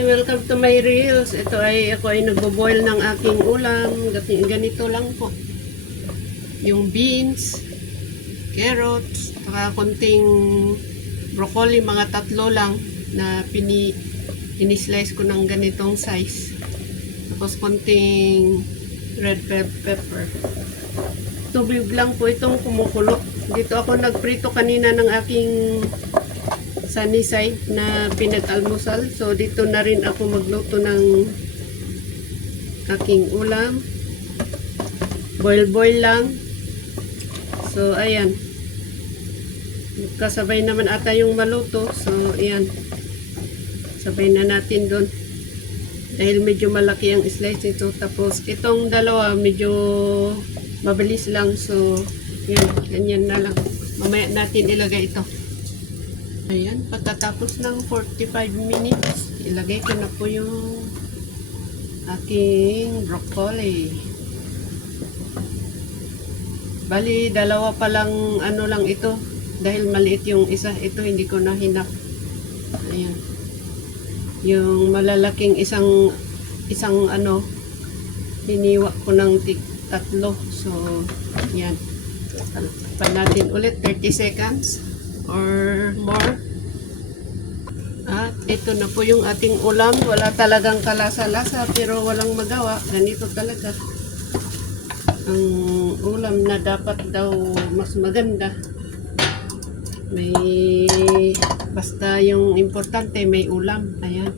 Hi, welcome to my reels. Ako ay nagbo-boil ng aking ulam. Ganito lang po. Yung beans, carrots, saka konting broccoli, mga 3 lang na ini-slice ko ng ganitong size. Tapos konting red pepper. Tubig lang po itong kumukulo. Dito ako nagprito kanina ng aking sunny side na pinag-almusal. So, dito na rin ako magluto ng aking ulam. Boil lang. So, ayan. Kasabay naman ata yung maluto. So, ayan. Sabay na natin doon. Dahil medyo malaki ang slice ito. Tapos, itong dalawa medyo mabilis lang. So, ayan. Ganyan na lang. Mamaya natin ilagay ito. Ayan, pagkatapos ng 45 minutes, ilagay ko na po yung aking broccoli. Bali, dalawa pa lang ano lang ito. Dahil maliit yung isa, ito hindi ko na hinap. Ayan. Yung malalaking isang ano, hiniwa ko ng 3. So, ayan. Pan natin ulit, 30 seconds. Or more. At ito na po yung ating ulam. Wala talagang kalasa-lasa pero walang magawa. Ganito talaga ang ulam na dapat daw mas maganda. May basta yung importante may ulam. Ayan.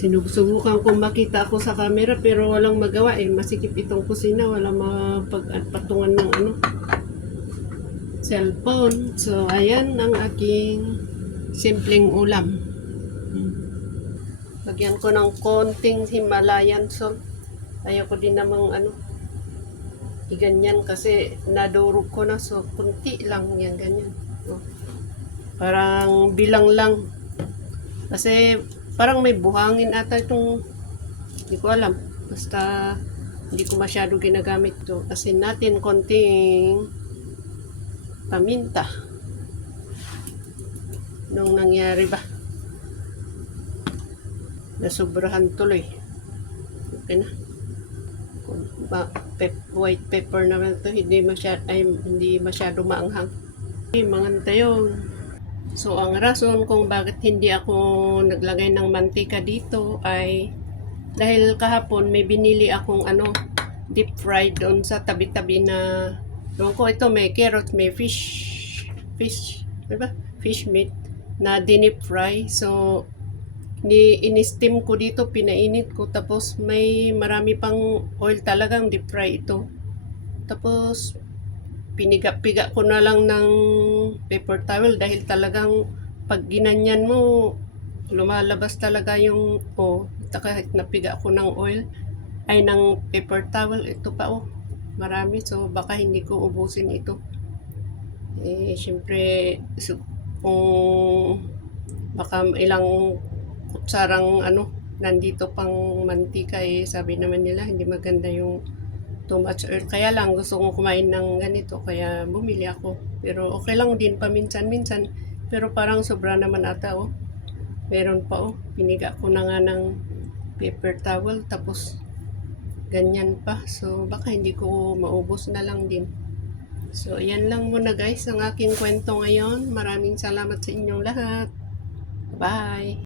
Sinubukan kong makita ako sa camera pero walang magawa eh. Masikip itong kusina. Walang mapagpatungan ng ano, cellphone. So, ayan ang aking simpleng ulam. Lagyan ko ng konting Himalayan salt. Ayoko din namang ano, iganyan kasi nadurog ko na. So, kunti lang yan, ganyan. So, parang bilang lang. Kasi, parang may buhangin ata itong, hindi ko alam. Basta, hindi ko masyado ginagamit to. Kasi natin konting paminta. Nung nangyari ba? Nasobrahan tuloy. Okay na. White pepper naman to, hindi masyado maanghang. Mga tayo. So, ang rason kung bakit hindi ako naglagay ng mantika dito ay dahil kahapon may binili akong ano, deep fried doon sa tabi-tabi na doon ko. Ito may carrot, may fish, diba? Fish meat na dinip fry. So, in-steam ko dito, pinainit ko. Tapos, may marami pang oil talagang deep fry ito. Tapos, piniga-piga ko na lang ng paper towel dahil talagang pag ginanyan mo, lumalabas talaga yung, kahit napiga ko ng oil, ay ng paper towel. Ito pa marami. So, baka hindi ko ubusin ito. Siyempre, kung baka ilang kutsarang ano, nandito pang mantika sabi naman nila, hindi maganda yung too much oil. Kaya lang, gusto kong kumain ng ganito, kaya bumili ako. Pero okay lang din paminsan-minsan. Pero parang sobra naman ata, Meron pa, piniga ko na nga ng paper towel, tapos ganyan pa. So, baka hindi ko maubos na lang din. So, ayan lang muna guys ang aking kwento ngayon. Maraming salamat sa inyong lahat. Bye!